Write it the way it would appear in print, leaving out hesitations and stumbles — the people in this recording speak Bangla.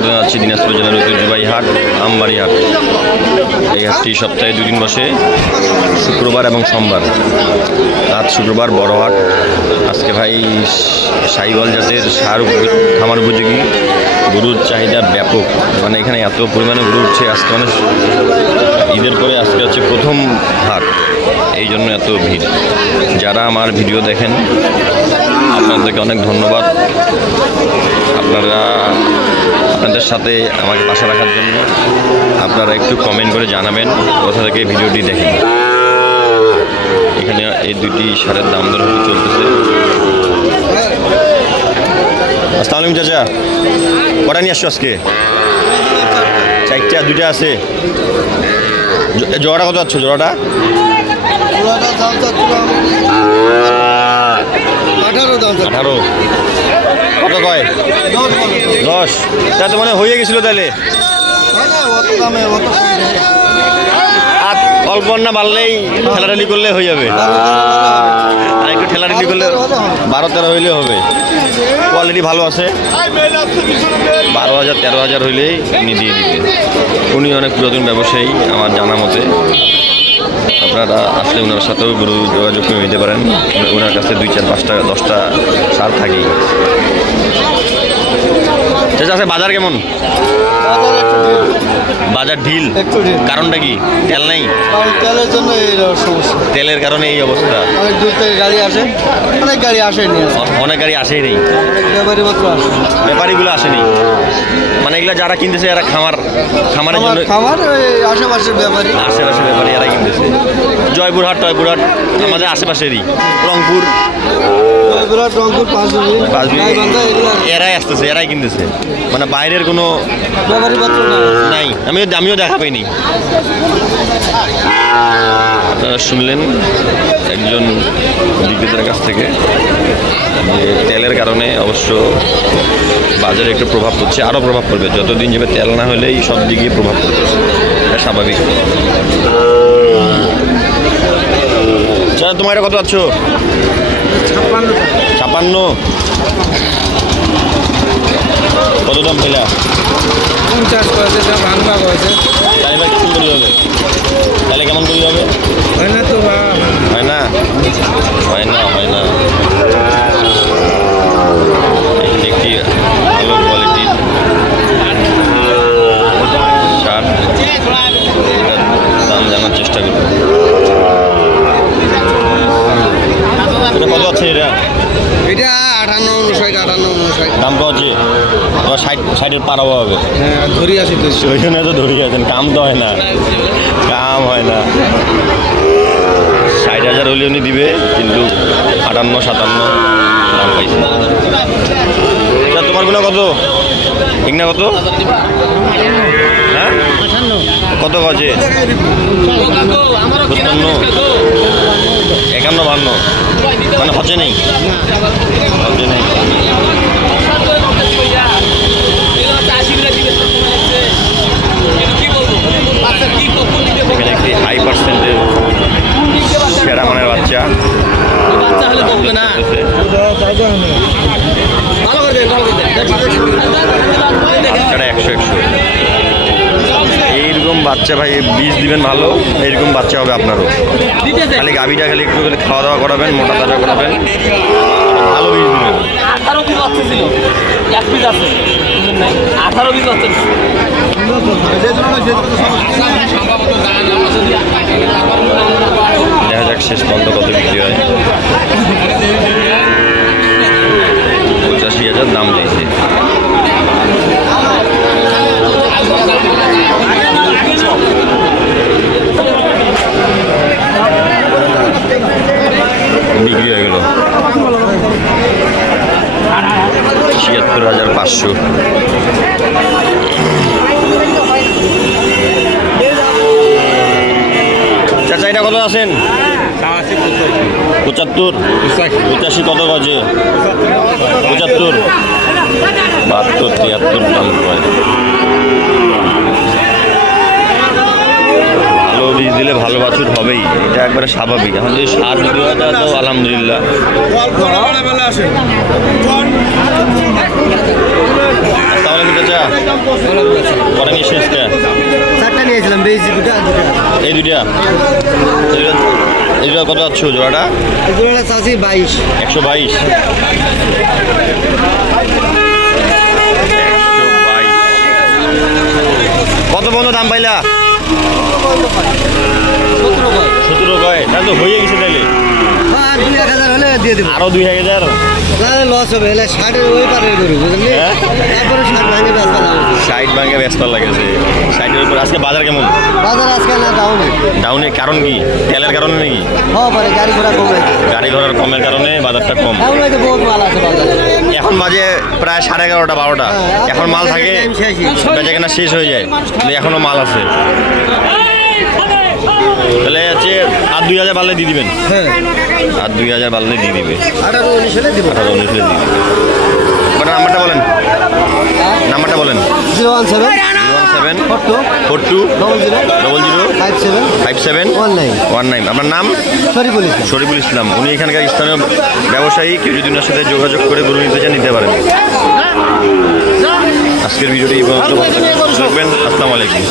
স্বাগত জানাচ্ছি দিনাজপুর জেলার ঐতিহ্যবাহী হাট আমবাড়ি হাট। এই হাটটি সপ্তাহে 2 দিন বসে, শুক্রবার এবং সোমবার। আজ শুক্রবার বড় হাট। আজকে ভাই সাইওয়াল জাতের সার খামার উপযোগী গরুর চাহিদা ব্যাপক, মানে এখানে এত পরিমাণে গরু উঠছে আজকে, মানে ঈদের পরে আজকে হচ্ছে প্রথম হাট, এই জন্য এত ভিড়। যারা আমার ভিডিও দেখেন আপনাদেরকে অনেক ধন্যবাদ। আপনাদের সাথে আমাকে পাশে রাখার জন্য আপনারা একটু কমেন্ট করে জানাবেন কোথা থেকে ভিডিওটি দেখেন। এখানে এই দুটি সারের দাম দর চলতেছে। আসসালামু আলাইকুম চাচা, কটা নিয়ে আসছো আজকে? 4টা, 2টা আছে। জোড়াটা কত যাচ্ছ? জোড়াটা 18। কত কয়? 10। তা তো মানে হয়ে গেছিল তাহলে। আর অল্প না বাড়লেই ঠেলাঠালি করলে হয়ে যাবে, আর একটু ঠেলাঠালি করলে 12-13 হইলে হবে। কোয়ালিটি ভালো আছে। 12,000 13,000 হইলেই উনি দিয়ে দিবে। উনি অনেক পুরাতন ব্যবসায়ী আমার জানা মতে। আপনারা আসলে ওনার সাথেও গরু যোগাযোগ করে নিতে পারেন। ওনার কাছে 2, 4, 5টা 10টা সার থাকেই। আচ্ছা, বাজার কেমন? বাজার ঢিল। কারণটা কি? তেল নেই? তেলের জন্য এই সমস্যা। তেলের কারণে এই অবস্থা। অনেক দূর থেকে গাড়ি আসে, অনেক গাড়ি আসেনি। অনেক গাড়ি আসেই নেই, ব্যাপারীপত্র আসে, ব্যাপারীগুলো আসেনি। মানে এগুলা যারা কিনতেছে এরা খামারের জন্য, খামার আশেপাশের ব্যাপারী এরা কিনতেছে। জয়পুরহাট টয়পুরহাট আমাদের আশেপাশেরই। রংপুর, এরাই আসতেছে, এরাই কিনতেছে। মানে বাইরের কোনো ব্যাপারীপত্র নাই। আমিও দেখা পাইনি। আপনারা শুনলেন একজন বিক্রেতার কাছ থেকে যে তেলের কারণে অবশ্য বাজারে একটু প্রভাব পড়ছে, আরও প্রভাব পড়বে। যতদিন যাবে তেল না হলেই সব দিকে প্রভাব পড়বে, এটা স্বাভাবিক। তোমার এটা কত পাচ্ছ? 56। কত দাম পেলা? 50 করেছে, ভাঙবা করেছে। তাই ভাই কেমন করি হবে? তাহলে কেমন করি হবে? হয় না তো, হয় না। একটি ভালো কোয়ালিটির সার, এটার দাম জানার চেষ্টা করব। কত আছে এটা? এটা 58, দাম তো আছে। 60-এর পার হবে। হ্যাঁ, ধরি আসি তো। ওই জন্য তো ধরিয়ে আছেন, কাম তো হয় না, কাম হয় না। 60,000 হলে উনি দিবে, কিন্তু 58-57 দাম পাইছে। তোমার গুণা কত? ঠিক না? কত? হ্যাঁ, কত গজে? 55, 51, 52। মানে হচ্ছে নেই। এখানে একটি হাই পার্সেন্টের সেরা মানের বাচ্চা। বাচ্চাটা 100। এইরকম বাচ্চা ভাই বীজ দিবেন ভালো, এইরকম বাচ্চা হবে আপনারও। খালি গাভীটা খালি একটু খাওয়া দাওয়া করাবেন, মোটা তাজা করাবেন, ভালো বীজ দিবেন। 18 পিস ছিল, 1 পিস আছে, 18 পিস আছে। দেখা যাক শেষ পর্যন্ত কত বিক্রি হয়। 85,000 দাম চাইছে। বিক্রি হয়ে গেল 76,500। চাচা এটা কত আছেন? 75, 85 কত গজে? 75, 72, 73 দাম হয়। ভালো বীজ দিলে ভালো বাছুর হবেই, এটা একবারে স্বাভাবিক। এখন যদি সার যদি হয় তো আলহামদুলিল্লাহ। আসসালামু আলাইকুম চাচা, এই দুইটা এই দুটা কত যাচ্ছ জোড়াটা? এগুলো চাষি 22। 122। 122 কত পর্যন্ত দাম পাইলা? 17 কয়, তাহলে তো হয়ে গেছে তাইলে। আর 2-1000 হলে দিয়ে দেবো। আরো 2000। তাহলে লস হবে, হলে 60-এর ওই পারে গরু বুঝলি, হ্যাঁ? তারপরে 60 ভাঙে ব্যস্ত লাগবে। 60 ভাঙে ব্যস্ত লাগেছে। 60-এর উপর আজকে বাজার কেমন? বাজার আজকে না ডাউনে। ডাউনের কারণ কি? তেলের কারণে নাকি? হওয়া পারে, গাড়ি ঘোড়া কম হয়েছে। গাড়ি ঘোড়ার কমের কারণে বাজারটা কম। এখন হয়তো বহুত মাল আছে বাজারে। এখন বাজে প্রায় 11:30 12টা। এখন মাল থাকে, বেচা কেনা শেষ হয়ে যায়, কিন্তু এখনো মাল আছে। তাহলে হচ্ছে আর 2000 বাড়লে দিয়ে দিবেন। হ্যাঁ, আর 2000 বাড়লে দিয়ে দিবে। 18-19 হলে দিব। 18-19 দিয়ে দিবে। আপনার নাম্বারটা বলেন, নাম্বারটা বলেন। 017 017 42 42 00 00 57 57 19। 19। আপনার নাম? শরীফুল ইসলাম। শরীফুল ইসলাম। উনি এখানকার স্থানীয় ব্যবসায়ী। কেউ যদি ওনার সাথে যোগাযোগ করে গরু নিতে চান, নিতে পারেন। আজকের ভিডিওটি এই পর্যন্ত। ভালো থাকবেন। আসসালামু আলাইকুম।